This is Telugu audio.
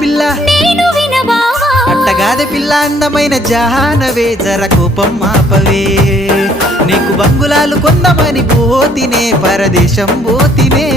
పిల్ల అట్టగాదే పిల్ల అందమైన జహానవే జర కోపం మాపవే నీకు బంగులాలు కొందమని పోతినే పరదేశం పోతినే